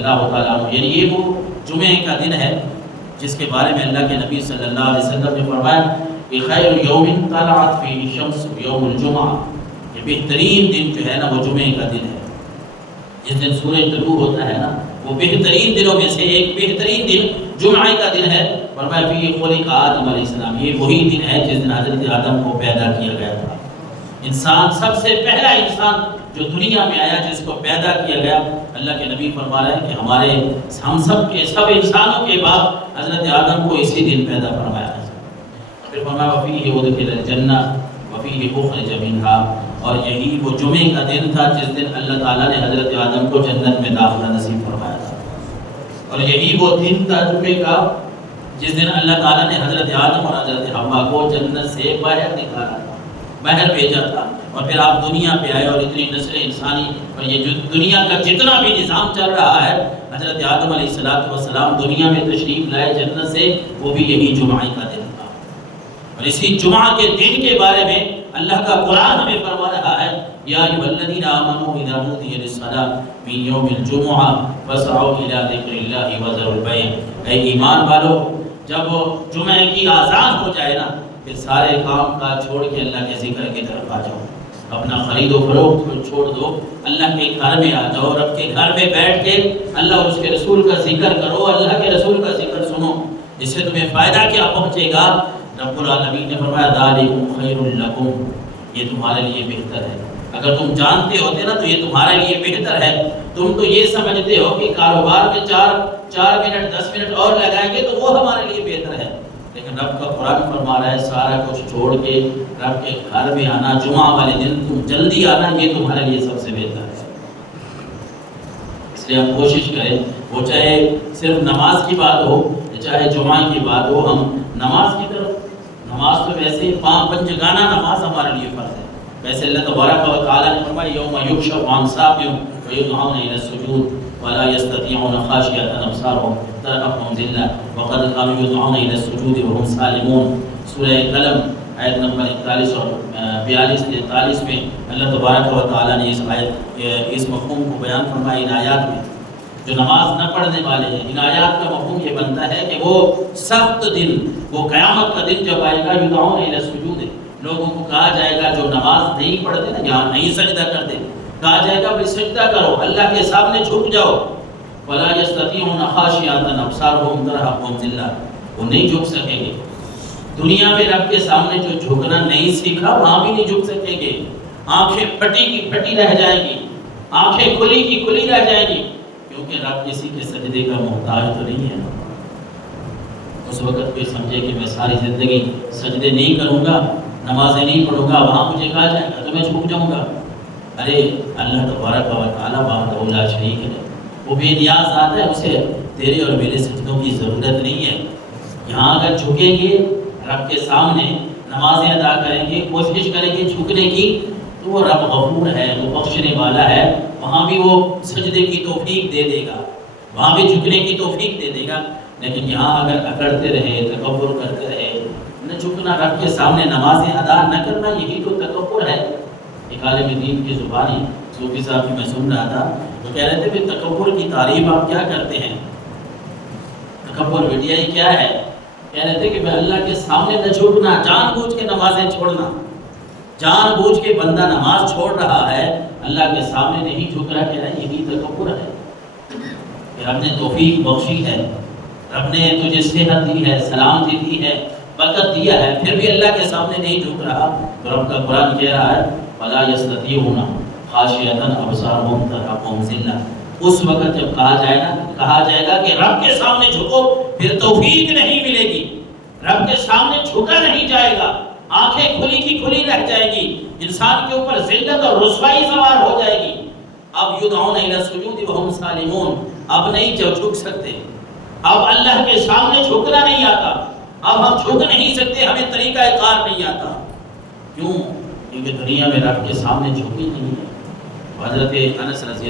اللہ تعالیٰ عنہ، یعنی یہ وہ جمعے کا دن ہے جس کے بارے میں اللہ کے نبی صلی اللہ علیہ وسلم نے فرمایا کہ خیر یوم طلعت فیہ الشمس یوم الجمعہ، یہ بہترین دن جو ہے نا وہ جمعے کا دن ہے، جس دن سورج طلوع ہوتا ہے نا، وہ بہترین دنوں میں سے ایک بہترین دن جمعہ کا دن ہے۔ فرمایا فیہ خلق آدم علیہ السلام، یہ وہی دن ہے جس دن حضرت آدم کو پیدا کیا گیا تھا۔ انسان سب سے پہلا انسان جو دنیا میں آیا، جس کو پیدا کیا گیا، اللہ کے نبی فرما رہے ہیں کہ ہم سب انسانوں کے بعد حضرت آدم کو اسی دن پیدا فرمایا ہے۔ پھر فرمایا وفیہ ادخل الجنہ وفیہ اخرج منہا، اور یہی وہ جمعے کا دن تھا جس دن اللہ تعالیٰ نے حضرت آدم کو جنت میں داخلہ نصیب فرمایا تھا، اور یہی وہ دن تھا جمعے کا جس دن اللہ تعالیٰ نے حضرت آدم اور حضرت حوا کو جنت سے باہر نکالا تھا، باہر بھیجا تھا، اور پھر آپ دنیا پہ آئے، اور اتنی نسل انسانی اور یہ جو دنیا کا جتنا بھی نظام چل رہا ہے، حضرت آدم علیہ السلام دنیا میں تشریف لائے جنت سے، وہ بھی یہی جمعہ کا دن تھا۔ اور اسی جمعہ کے دن کے بارے میں اللہ کا قرآن ہمیں فرما رہا ہے یا ایھا الذین آمنوا اذا نودی للصلاۃ من یوم الجمعہ فاسعوا الی ذکر اللہ وذروا البیع، اے ایمان والو، جب جمعے کی اذان ہو جائے نا، پھر سارے کام کاج چھوڑ کے اللہ کے ذکر کی طرف آ جاؤ، اپنا خرید و فروخت کو چھوڑ دو، اللہ کے گھر میں آ جاؤ، رب کے گھر میں بیٹھ کے اللہ اور اس کے رسول کا ذکر کرو، اللہ کے رسول کا ذکر سنو، اس سے تمہیں فائدہ کیا پہنچے گا؟ رب العالمین نے فرمایا ذالکم خیر لکم، یہ تمہارے لیے بہتر ہے۔ اگر تم جانتے ہوتے نا تو یہ تمہارے لیے بہتر ہے۔ تم تو یہ سمجھتے ہو کہ کاروبار میں 4 منٹ 10 منٹ اور لگائیں گے تو وہ ہمارے لیے بہتر ہے، لیکن رب کا قرآن فرما رہا ہے سارا کچھ چھوڑ کے رب کے گھر میں آنا، جمعہ والے دن تم جلدی آنا، یہ تمہارے لیے سب سے بہتر ہے۔ اس لیے ہم کوشش کریں، وہ چاہے صرف نماز کی بات ہو چاہے جمعہ کی بات ہو، ہم نماز کی طرف، نماز تو ویسے پنجگانہ نماز ہمارے لیے فرض ہے۔ ویسے اللہ تبارک و تعالیٰ نے فرمایا یوم یکشف عن ساق ویدعون الی السجود ولا یستطیعون خاشعۃ ابصارهم ترهقهم ذلہ وقد كانوا يدعون الى السجود وهم سالمون۔ سورہ قلم آیت نمبر 41 اور 42 43 میں اللہ تبارک و تعالیٰ نے اس مفہوم کو بیان فرمایا ان آیات میں۔ جو نماز نہ پڑھنے والے ہیں، ان آیات کا مفہوم یہ بنتا ہے کہ وہ سخت دن، وہ قیامت کا دن جب آئے گا، یدعون الی السجود، لوگوں کو کہا جائے گا جو نماز نہیں پڑھتے نا، یہاں نہیں سجدہ کرتے، کہا جائے گا بھائی سجدہ کرو، اللہ کے سامنے جھک جاؤ، ولا یستطیعون خاشعۃ ابصارهم ترهقهم ذلہ، وہ نہیں جھک سکیں گے۔ دنیا میں رب کے سامنے جو جھکنا نہیں سیکھا وہاں بھی نہیں جھک سکیں گے، آنکھیں پھٹی کی پھٹی رہ جائیں گی، آنکھیں کھلی کی کھلی رہ جائیں گی، کیونکہ رب کسی کے سجدے کا محتاج تو نہیں ہے۔ اس وقت کوئی سمجھے کہ میں ساری زندگی سجدے نہیں کروں گا، نمازیں نہیں پڑھوں گا، وہاں مجھے کہا جائے گا تو میں جھک جاؤں گا۔ ارے اللہ تبارک و تعالیٰ وحدہ لا شریک ہے، وہ بے نیاز ذات ہے، اسے تیرے اور میرے سجدوں کی ضرورت نہیں ہے۔ یہاں اگر جھکیں گے رب کے سامنے، نمازیں ادا کریں گے، کوشش کریں گے جھکنے کی، تو وہ رب غفور ہے، وہ بخشنے والا ہے، وہاں بھی وہ سجدے کی توفیق دے دے گا، وہاں بھی جھکنے کی توفیق دے دے گا۔ لیکن یہاں اگر اکڑتے رہے، تکبر کرتے رہے، نہ جھکنا، رب کے سامنے نمازیں ادا نہ کرنا، یہی تو تکبر ہے۔ ایک عالم دین کی زبانی صوفی صاحب کی میں سن رہا تھا، تو کہہ رہے تھے کہ تکبر کی تعریف آپ کیا کرتے ہیں؟ تکبر وڈیائی کیا ہے؟ کہہ رہے تھے کہ میں اللہ کے سامنے نہ جھکنا، جان بوجھ کے نمازیں چھوڑنا، جان بوجھ کے بندہ نماز چھوڑ رہا ہے، اللہ کے سامنے نہیں جھک رہا، کہہ رہا ہے یہی تکبر ہے کہ رب نے توفیق بخشی ہے، رب نے تجھے صحت دی ہے، سلامتی دی ہے، برکت دیا ہے، پھر بھی اللہ کے سامنے نہیں جھک رہا۔ تو رب کا قرآن کہہ رہا ہے وَلَا يَسْتَطِيعُونَ خَاشِعَةً أَبْصَارُهُمْ تَرْهَقُهُمْ ذِلَّةٌ، اس وقت جب کہا جائے گا کہ رب کے سامنے جھکو، پھر توفیق نہیں ملے گی، رب کے سامنے جھکا نہیں جائے گا، آنکھیں کھلی کی کھلی رہ جائے گی، انسان کے اوپر ذلت اور رسوائی سوار ہو جائے گی۔ اب یدعون الی السجود وهم سالمون، اب نہیں جھک سکتے، اب اللہ کے سامنے جھکنا نہیں آتا، اب ہم جھک نہیں سکتے، ہمیں طریقہ کار نہیں آتا۔ کیوں؟ کیونکہ دنیا میں رب کے سامنے جھکی نہیں ہے۔ حضرت انس رضی